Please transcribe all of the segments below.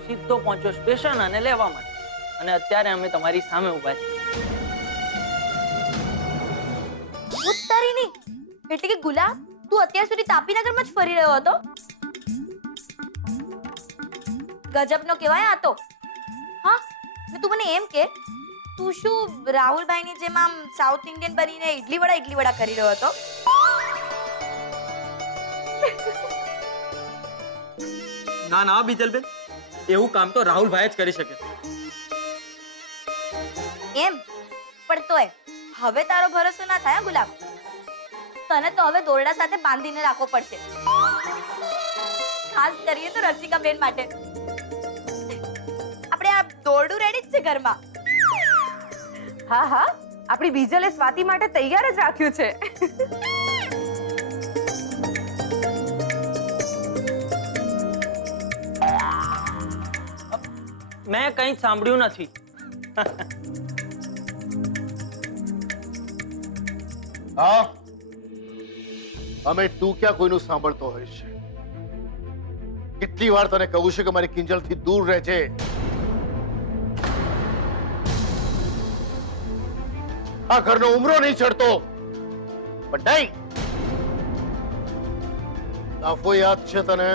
હું સીધો પહોંચ્યો સ્ટેશન અને લેવા માટે, અને અત્યારે અમે તમારી સામે ઊભા છીએ. ઉત્તરીની એટલે કે ગુલાબ, તું અત્યાર સુધી તાપીનગરમાં જ ફરી રહ્યો હતો? ગજબનો કહેવાય આ તો. હા, ને તું મને એમ કે તું શું રાહુલભાઈની જેમ આમ સાઉથ ઇન્ડિયન બનીને ઇડલી વડા કરી રહ્યો હતો? ના ના બીજલબેન, એવું કામ તો રાહુલભાઈ જ કરી શકે. એમ પણ તોય હવે તારો ભરોસો ના થાય ગુલાબ. તને તો હવે દોરડા સાથે બાંધીને રાખવો પડશે, ખાસ કરીએ તો રસિકાબેન માટે. આપણે આ દોરડું રેડી જ છે ઘરમાં. હા હા, આપણી બીજલે સ્વાતિ માટે તૈયાર જ રાખ્યું છે. મેં કંઈ સાંભળ્યું નથી. હા, અમે તું ક્યાં કોઈનું સાંભળતો હોય છે? કેટલી વાર તને કહું છે કે મારી કિંજલથી દૂર રહે છે. આ ઘરનો ઉમરો નહીં ચડતો, પણ નહીં. આફો યાદ છે તને?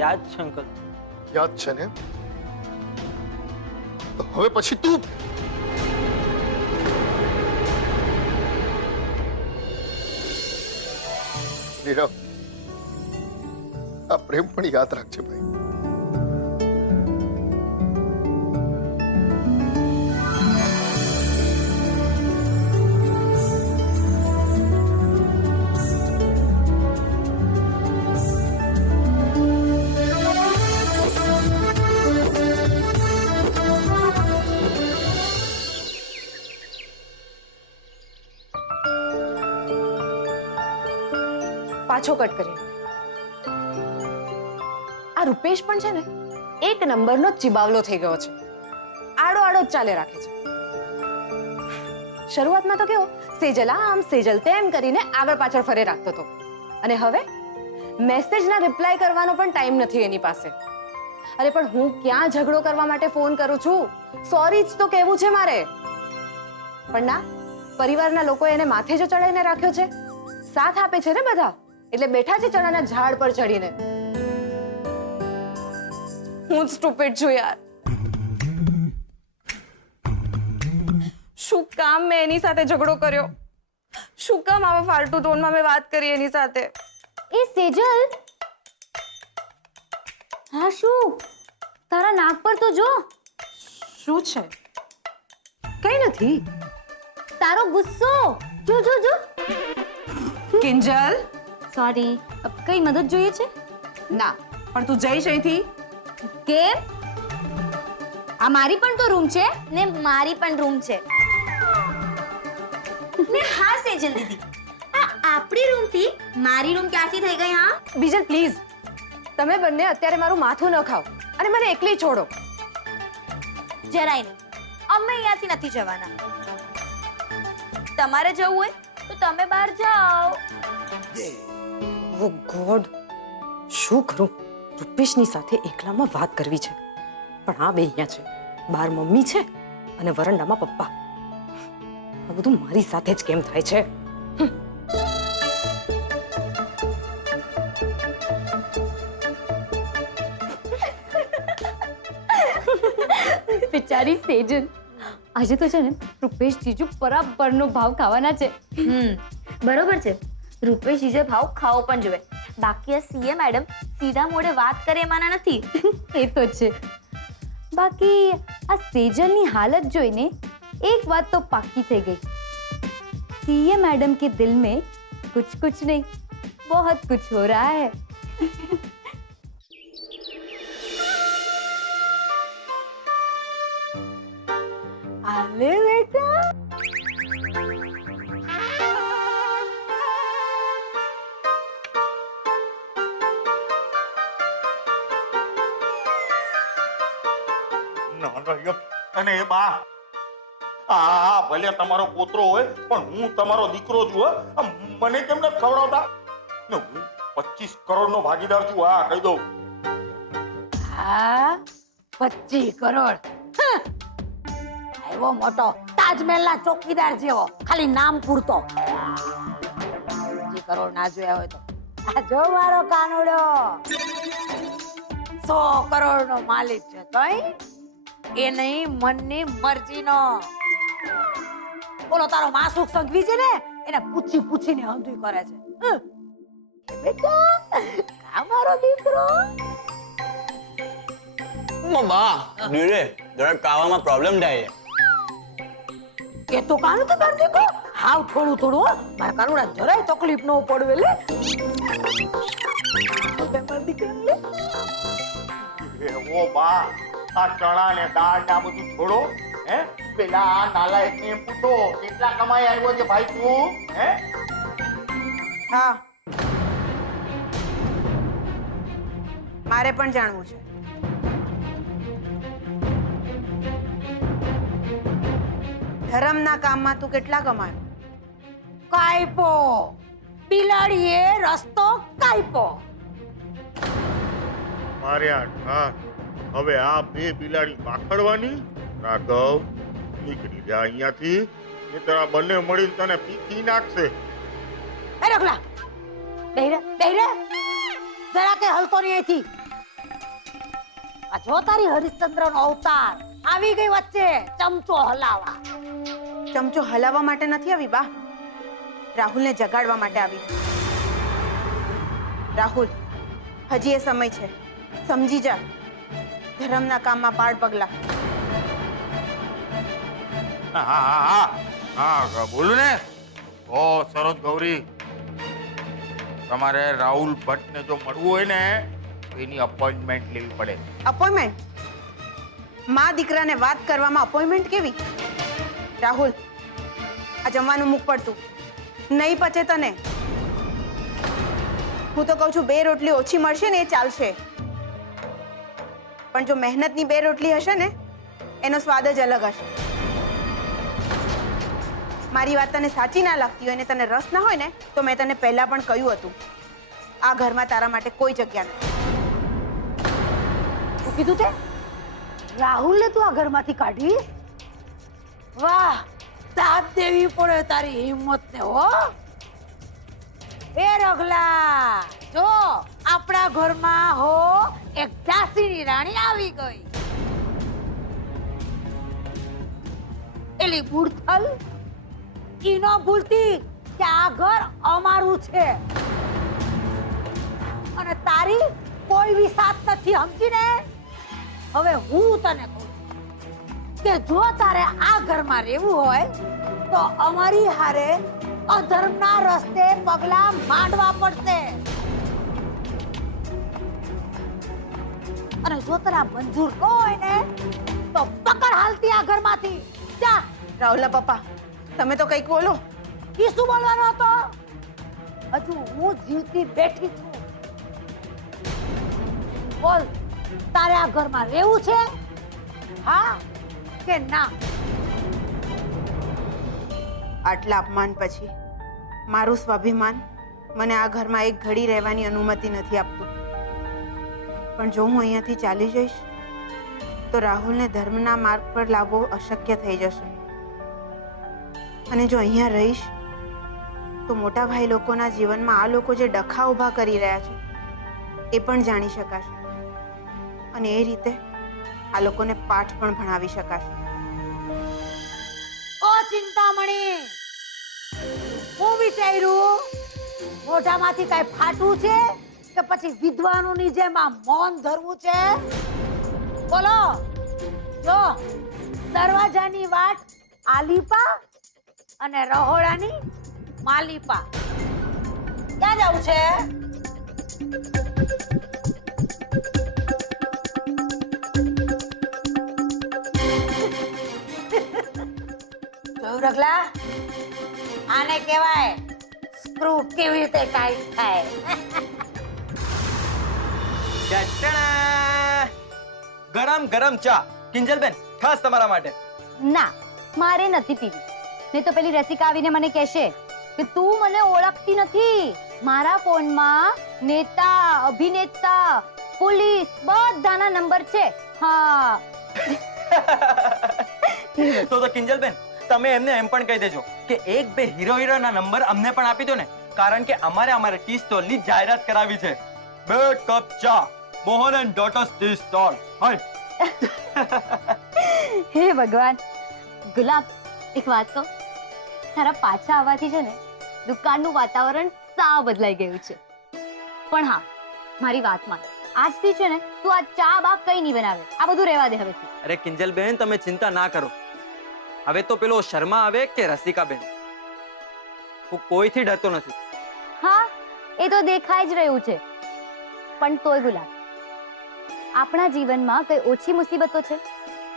યાદ છે અંકલ. યાદ છે ને? તો હવે પછી તું નીરવ, આ પ્રેમ પણ યાદ રાખજે ભાઈ. પાછો કટ કરીને. આ રૂપેશ પણ છે ને એક નંબરનો ચીબાવલો થઈ ગયો છે. આડો આડો જ ચાલે રાખે છે. શરૂઆતમાં તો કેવો સેજલ આમ સેજલ તેમ કરીને આગળ પાછળ ફરે રાખતો હતો, અને હવે મેસેજના રિપ્લાય કરવાનો પણ ટાઈમ નથી એની પાસે. અરે પણ હું ક્યાં ઝઘડો કરવા માટે ફોન કરું છું? સોરી જ તો કહેવું છે મારે. પણ ના, પરિવારના લોકોએ એને માથે જો ચડાવીને રાખ્યો છે. સાથ આપે છે ને બધા, એટલે બેઠા છે ચણાના ઝાડ પર ચડીને. હું જ સ્ટુપિડ છું યાર. શું કામ મેં એની સાથે ઝઘડો કર્યો? શું કામ આવા ફાલતુ ટોનમાં મેં વાત કરી એની સાથે? એ સેજલ, હા શું? તારા નાક પર તો જો. શું છે? કઈ નથી. તારો ગુસ્સો જો જો જો. કિંજલ, સોરી, કઈ મદદ જોઈએ છે? ના, પણ તું જઈશ અહીંથી. કેમ? આ મારી પણ તો રૂમ છે. ને મારી પણ રૂમ છે. ને હા સેજલ દીદી, આ આપણી રૂમ થી મારી રૂમ ક્યાંથી થઈ ગઈ? હા બીજલ પ્લીઝ, તમે બંને અત્યારે મારું માથું ન ખાઓ અને મને એકલી છોડો. જરાય નહીં, અમે અહીંયાથી નથી જવાના. તમારે જવું હોય તો તમે બહાર જાઓ. ઓ ગોડ, શું કરું? રૂપેશની સાથે એકલામાં વાત કરવી છે, પણ આ બે અહીંયા છે. બહાર મમ્મી છે અને વરંડામાં પપ્પા. આ બધું મારી સાથે જ કેમ થાય છે? બિચારી સેજલ, આજે તો છે ને રૂપેશ જીજુ બરાબરનો ભાવ ખાવાના છે. બરોબર છે, રૂપેશ જીજે ભાવ ખાવો પણ જોઈએ. બાકી આ સીએ મેડમ સીધા મોઢે વાત કરે એમાંના નથી. એ તો છે. બાકી આ સેજલની હાલત જોઈને એક વાત તો પાક્કી થઈ ગઈ. सीए मैडम के दिल में कुछ नहीं, बहुत कुछ हो रहा है. आले बेटा. અને એ બા હા ભલે તમારો પોતરો હોય પણ હું તમારો દીકરો છું હો. મને કેમ નથી ખવડાવતા ને હું 25 કરોડનો ભાગીદાર છું. હા કહી દઉં. હા 25 કરોડ આવ્યો મોટો તાજમહેલના ચોકીદાર જેવો ખાલી નામ પૂરતો 25 કરોડ ના જોયા હોય તો આ જો મારો કાનુડો 100 કરોડનો માલિક છે તોય એ નહીં મનની મરજીનો. બોલો તારો માસુક સંઘવી છે ને એને પૂછી પૂછીને હંધુય કરે છે. એ બેટા કા મારો દીકરો બા ધીરે જરા કાવામાં પ્રોબ્લેમ થાય એ તો કાનું તો કર દેખો હાવ થોડું થોડું હો. મારા કાનુડા જરાય તકલીફ ન પડવે લે મારા દીકરાને લે. ઓ બા આ ચણા ને દાળ ને આ બધું છોડો. હે પેલા આ નાલાયકને એમ પૂછો કેટલા કમાઈ આવ્યો છે ભાઈ તું? હે હા મારે પણ જાણવું છે. ધર્મના કામમાં તું કેટલા કમાયો? કાઈપો બિલાડીએ રસ્તો કાઈપો. મારે આ ઠાર હવે આ બે બિલાડી પાખડવાની. રાઘવ નીકળી જા અહીંયાથી નહીંતર આ બંને મળીને તને પીકી નાખશે. એ રખલા બેહરે જરા કે હલતો નહીં અહીંથી. આ જો તારી હરિશ્ચંદ્રનો અવતાર આવી ગઈ વચ્ચે ચમચો હલાવા. ચમચો હલાવવા માટે નથી આવી બા, રાહુલને જગાડવા માટે આવી. રાહુલ હજી એ સમય છે, સમજી જા. ધર્મના કામમાં પાડ પગલા. હા બોલું ને. ઓ સરોજ ગૌરી, તમારે રાહુલ ભટ્ટને જો મળવું હોય ને તો એની અપોઇન્ટમેન્ટ લેવી પડે. અપોઇન્ટમેન્ટ? મા દીકરાને વાત કરવામાં અપોઇન્ટમેન્ટ કેવી? રાહુલ આ જમવાનું મૂક પડતું, નહીં પચે તને. હું તો કહું છું 2 રોટલી ઓછી મળશે ને એ ચાલશે, પણ જો મહેનતની 2 રોટલી હશે ને એનો સ્વાદ જ અલગ હશે. મારી વાત તને સાચી ના લાગતી હોય ને તને રસ ના હોય ને તો મેં તને પહેલા પણ કહ્યું હતું, આ ઘરમાં તારા માટે કોઈ જગ્યા નથી. શું કીધું તે? રાહુલને તું આ ઘરમાંથી કાઢીશ? વાહ, દાદ દેવી પડે તારી હિંમતને હો. એ રગલા જો આપણા ઘરમાં હો એક ઝાંસીની રાણી આવી ગઈ. એલી બુડથલ ઈ ન ભૂલતી કે આ ઘર અમારું છે અને તારી કોઈ વિસાત નથી, સમજીને? હવે હું તને કહું કે જો તારે આ ઘરમાં રહેવું હોય તો અમારી હારે અધર્મના રસ્તે પગલા માંડવા પડશે. અને જો તારા મંજૂર ન હોય ને તો પકડ હાલતી આ ઘરમાંથી. જા. રાહુલના પપ્પા તમે તો કંઈક બોલો. ઈ શું બોલવાનો હતો? હજુ હું જીવતી બેઠી છું. બોલ, તારે આ ઘરમાં રહેવું છે, હા કે ના? આટલા અપમાન પછી મારું સ્વાભિમાન મને આ ઘરમાં એક ઘડી રહેવાની અનુમતિ નથી આપતું. પણ જો હું અહીંયાથી ચાલી જઈશ તો રાહુલને ધર્મના માર્ગ પર લાવવો અશક્ય થઈ જશે. અને જો અહીંયા રહીશ તો મોટા ભાઈ લોકોના જીવનમાં આ લોકો જે ડખા ઊભા કરી રહ્યા છે એ પણ જાણી શકાશે અને એ રીતે આ લોકોને પાઠ પણ ભણાવી શકાશે. ઓ ચિંતામણી, હું વિચાર્યું મોઢામાંથી કઈ ફાટવું છે કે પછી વિદ્વાનોની જેમ આ મૌન ધરવું છે? બોલો. જો દરવાજાની વાટ આલીપા અને રહોડાની માલીપા. ક્યાં જવું છે? જોયું રગલા, આને કહેવાય સ્ક્રૂ કેવી રીતે ટાઈટ થાય. ગરમ ગરમ ચા કિંજલબેન ખાસ તમારા માટે. ના, મારે નથી પીવી. નહીં તો પેલી રસિકા આવીને મને કહેશે કે તું મને ઓળખતી નથી. મારા ફોનમાં નેતા, અભિનેતા, પોલીસ બધાના નંબર છે. હા. તો કિંજલબેન તમે એમને એમ પણ કહી દેજો કે એક બે હીરોના નંબર અમને પણ આપી દો ને, કારણ કે અમારે ટી સ્ટોલની જાહેરાત કરાવી છે. બે કપ ચા, Mohan and daughters tea stall. હાય. હે ભગવાન. ગુલાબ, એક વાત કહું, તારા પાછા આવવાથી છે ને દુકાનનું વાતાવરણ સાવ બદલાઈ ગયું છે. પણ હા, મારી વાત માન, આજથી છે ને તું આ ચા બા કઈ નહીં બનાવે. આ બધું રહેવા દે હવેથી. અરે કિંજલબેન તમે ચિંતા ના કરો. હવે તો પેલો શર્મા આવે કે રસિકાબેન, હું કોઈથી ડરતો નથી. હા, એ તો દેખાઈ જ રહ્યું છે. પણ તોય ગુલાબ, આપણા જીવનમાં કઈ ઓછી મુસીબતો છે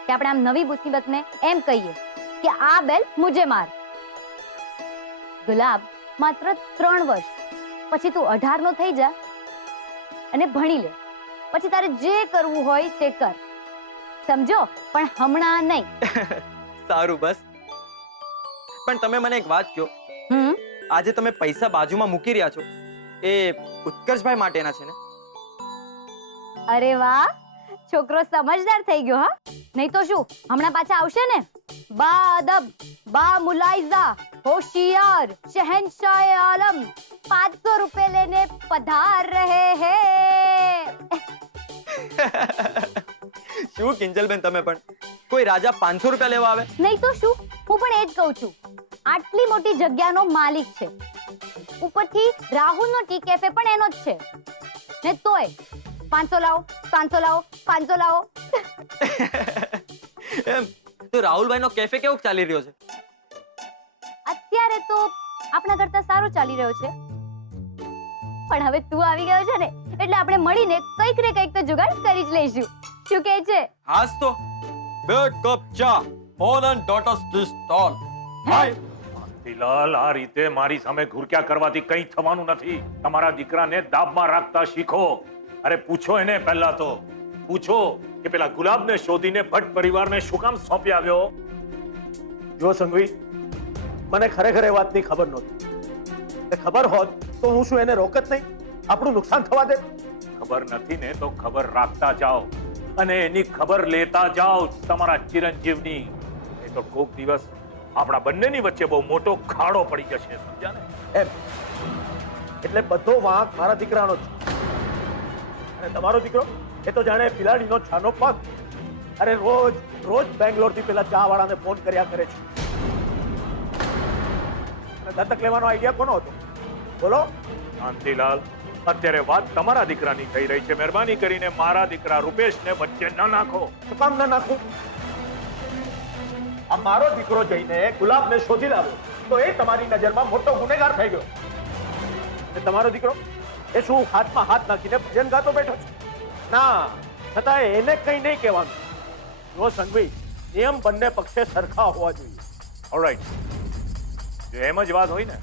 કે આપણે આમ નવી મુસીબતને એમ કહીએ કે આ બેલ મુજે માર. ગુલાબ, માત્ર 3 વર્ષ પછી તું 18 નો થઈ જા અને ભણી લે. પછી તારે જે કરવું હોય તે કર, સમજો? પણ હમણાં નહીં. સારું બસ. પણ તમે મને એક વાત કહો, આજે તમે પૈસા બાજુમાં મૂકી રહ્યા છો એ ઉત્કર્ષભાઈ માટેના છે ને? અરે વાહ, છોકરો સમજદાર થઈ ગયો. હા, નહીં તો શું હમણાં પાછા આવશે ને, બા અદબ, બા મુલાઇઝા, હોશિયાર, શહેનશાહ આલમ, 500 રૂપિયા લેને પધાર રહે હે. શું કિંજલબેન તમે પણ, કોઈ રાજા 500 રૂપિયા લેવા આવે? નહીં તો શું, હું પણ એ જ કહું છું. આટલી મોટી જગ્યાનો માલિક છે, ઉપરથી રાહુલનો ટી કેફે પણ એનો જ છે ને, તોય 500 લાવો, 500 લાવો, 500 લાવો. એમ તો રાહુલભાઈનો કેફે કેવો ચાલી રહ્યો છે? અત્યારે તો આપણા કરતા સારો ચાલી રહ્યો છે, પણ હવે તું આવી ગયો છે ને એટલે આપણે મળીને કંઈક ને કંઈક તો જુગાડ કરી જ લઈશું. શું કહે છે? હાસ તો. બે કપ ચા, Mohan and daughters tea stall. હાય. શાંતિલાલ, આ રીતે મારી સામે ઘુરક્યા કરવાથી કંઈ થવાનું નથી. તમારા દીકરાને દાબમાં રાખતા શીખો. અરે પૂછો એને, પહેલા તો પૂછો કે પેલા ગુલાબને શોધીને ભટ્ટ પરિવારને શું કામ સોંપી આવ્યો? જો સંઘવી, મને ખરેખર એ વાતની ખબર નહોતી. ખબર હોત તો હું શું એને રોકત નહીં? આપણું નુકસાન થવા દે? ખબર નથી ને તો ખબર રાખતા જાઓ અને એની ખબર લેતા જાઓ તમારા ચિરંજીવની. નહીં તો કોક દિવસ આપણા બંનેની વચ્ચે બહુ મોટો ખાડો પડી જશે, સમજ્યા ને? એમ એટલે બધો વાંક મારા દીકરાનો છે. અને તમારો દીકરો એ તો જાણે બિલાડીનો છાનો પગ. અરે રોજ રોજ બેંગ્લોરથી પેલા ચા વાળાને ફોન કર્યા કરે છે. અને દત્તક લેવાનો આઈડિયા કોનો હતો બોલો? શાંતિલાલ, અત્યારે વાત તમારા દીકરાની થઈ રહી છે. મહેરબાની કરીને મારા દીકરા રૂપેશને વચ્ચે ન નાખો. શું કામ ના નાખું? આ મારો દીકરો જઈને ગુલાબને શોધી લાવ્યો તો એ તમારી નજરમાં મોટો ગુનેગાર થઈ ગયો. અને તમારો દીકરો એ શું હાથમાં હાથ નાખીને ભજન ગાતો બેઠો છે? ના, છતાં એને કઈ નહીં કહેવાનું. જો સંઘવી, નિયમ બંને પક્ષે સરખા હોવા જોઈએ. ઓલરાઈટ, જો એમ જ વાત હોય ને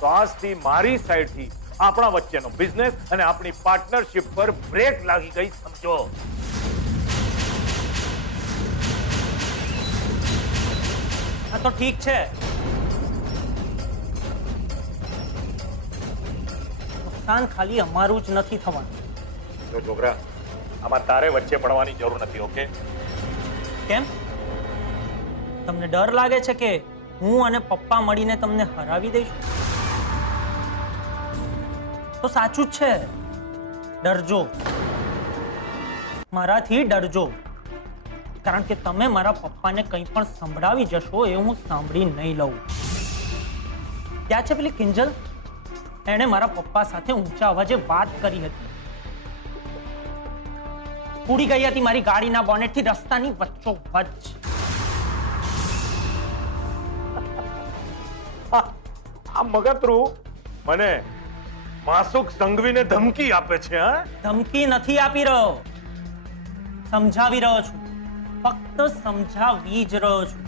તો આજથી મારી સાઈડથી આપણા વચ્ચેનો બિઝનેસ અને આપણી પાર્ટનરશિપ પર બ્રેક લાગી ગઈ, સમજો? હા તો ઠીક છે. નુકસાન ખાલી અમારું જ નથી થવાનું. જો છોકરા, આમાં તારે વચ્ચે પડવાની જરૂર નથી, ઓકે? કેમ? તમને ડર લાગે છે કે હું અને પપ્પા મળીને તમને હરાવી દઈશું? તો સાચું જ છે, ડરજો. મારાથી ડરજો, કારણ કે તમે મારા પપ્પાને કંઈ પણ સંભળાવી જશો એ હું સાંભળી નહીં લઉં. ત્યાં છે પેલી કિંજલ, એણે મારા પપ્પા સાથે ઊંચા અવાજે વાત કરી હતી. ઉડી ગઈ હતી મારી ગાડીના બોનેટથી રસ્તાની વચ્ચોવચ્ચ. આ મગતરું મને માસુક સંઘવીને ધમકી આપે છે. હા, ધમકી નથી આપી રહ્યો, સમજાવી રહ્યો છું. ફક્ત સમજાવી જ રહ્યો છું.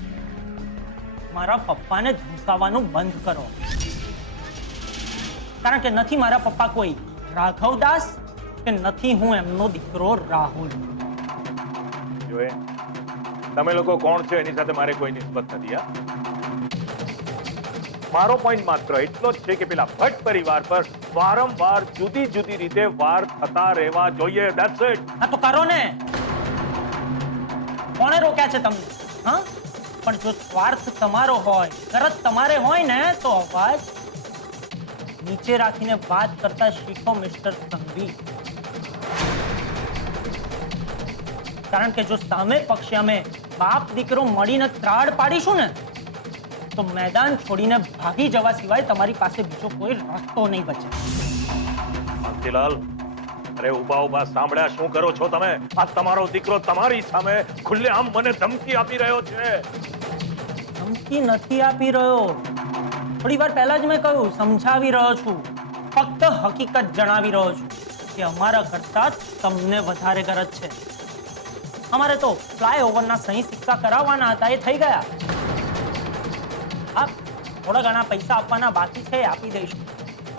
મારા પપ્પાને ધમકાવવાનું બંધ કરો, કારણ કે નથી મારા પપ્પા કોઈ રાઘવદાસ કે નથી હું એમનો દીકરો રાહુલ. જોએ, તમે લોકો કોણ છો એની સાથે મારે કોઈ નિસ્બત નથી હા. મારો પોઈન્ટ માત્ર એટલો જ છે કે પેલા ભટ્ટ પરિવાર પર વારંવાર જુદી જુદી રીતે વાર થતા રહેવા જોઈએ. That's it. હા તો કરો ને. કોણે રોક્યા છે તમને? હા, પણ જો સ્વાર્થ તમારો હોય, ગરજ તમારે હોય ને, તો અવાજ નીચે રાખીને વાત કરતા શીખો મિસ્ટર સંઘવી. કારણ કે જો સામે પક્ષે અમે બાપ દીકરો મળીને ત્રાડ પાડીશું ને, તો મેદાન છોડીને ભાગી જવા સિવાય તમારી પાસે બીજો કોઈ રસ્તો નહીં બચે. શાંતિલાલ, અરે ઉભા ઉભા સાંભળ્યા શું કરો છો તમે? આ તમારો દીકરો તમારી સામે ખુલ્લેઆમ મને ધમકી આપી રહ્યો છે. ધમકી નથી આપી રહ્યો. થોડી વાર પહેલા જ મેં કહ્યું, સમજાવી રહ્યો છું. ફક્ત હકીકત જણાવી રહ્યો છું કે અમારા કરતા તમને વધારે ગરજ છે. અમારે તો ફ્લાયઓવરના સહી સિક્કા કરાવવાના હતા, એ થઈ ગયા. હા, થોડા ઘણા પૈસા આપવાના બાકી છે, આપી દઈશું.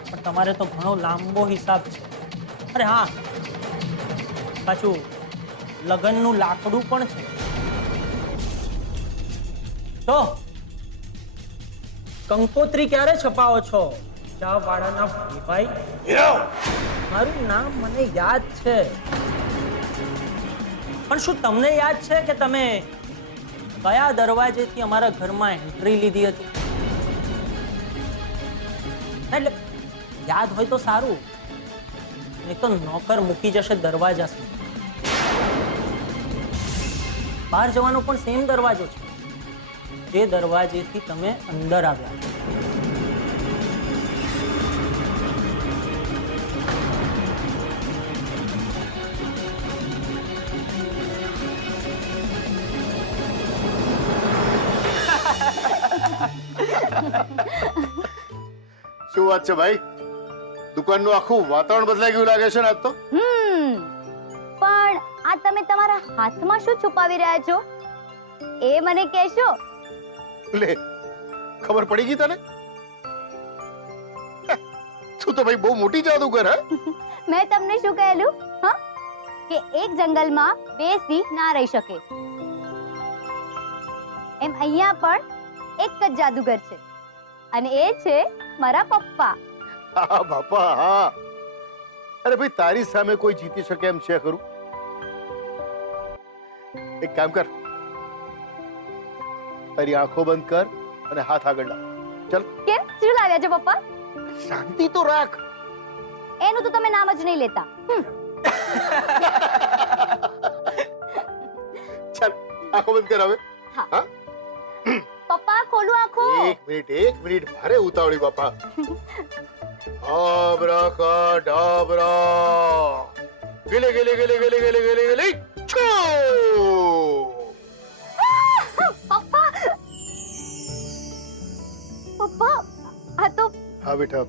પણ તમારે તો ઘણો લાંબો હિસાબ છે. અરે હા, પાછું લગ્નનું લાકડું પણ છે. તો કંકોત્રી ક્યારે છપાવો છો? ચા વાળાના ભાઈ, મારું નામ મને યાદ છે. પણ શું તમને યાદ છે કે તમે કયા દરવાજેથી અમારા ઘરમાં એન્ટ્રી લીધી હતી? એટલે યાદ હોય તો સારું, નહીં તો નોકર મૂકી જશે દરવાજા સુધી. બહાર જવાનો પણ સેમ દરવાજો છે, જે દરવાજેથી તમે અંદર આવ્યા. શું વાત છે ભાઈ? દુકાનનું આખું વાતાવરણ બદલાઈ ગયું લાગે છે ને આજ તો. પણ આ તમે તમારા હાથમાં શું છુપાવી રહ્યા છો એ મને કહેશો? લે, ખબર પડી ગઈ તને? તું તો ભાઈ બહુ મોટી જાદુગર હે. મેં તમને શું કહેલું? હા, કે એક જંગલમાં બે સિંહ ના રહી શકે, એમ અહીંયા પણ એક જ જાદુગર છે, અને એ છે મારા પપ્પા. હા બાપા હા. અરે ભાઈ, તારી સામે કોઈ જીતી શકે એમ છે ખરું? એક કામ કર, તારી આંખો બંધ કર અને હાથ આગળ લાવ. ચલ. કેમ, શું લાવ્યા છો પપ્પા? શાંતિ તો રાખ. એનું તો તમે નામ જ નહીં લેતા. ચાલ, આંખો બંધ કર હવે. હા. પપ્પા, ખોલું આંખો? એક મિનિટ, ભારે ઉતાવળી બાપા. આબ્રાકાડાબ્રા. ગલે ગલે ગલે ગલે ગલે ગલે ગલે છો. પપ્પા, આ તો હા બેટા,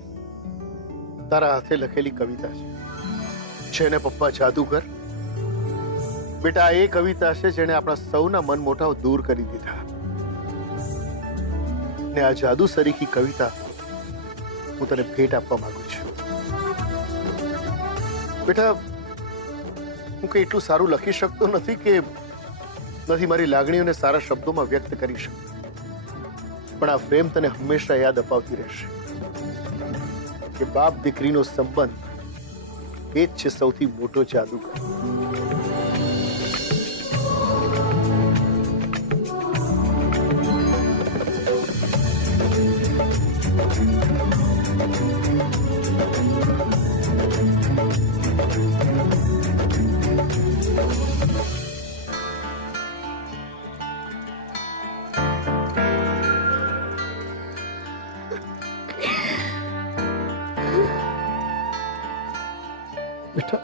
તારા હાથે લખેલી કવિતા છે ને પપ્પા જાદુગર. બેટા, આ એ કવિતા છે જેણે આપણા સૌના મન મોટાવ દૂર કરી દીધા. ને આ જાદુ સરીખી કવિતા હું તને ભેટ આપવા માંગુ છું. બેટા, હું કઈ એટલું સારું લખી શકતો નથી કે નથી મારી લાગણીઓને સારા શબ્દોમાં વ્યક્ત કરી શકતો, પણ આ પ્રેમ તને હંમેશા યાદ અપાવતી રહેશે કે બાપ દીકરીનો સંબંધ એ જ છે સૌથી મોટો જાદુગર. બેટા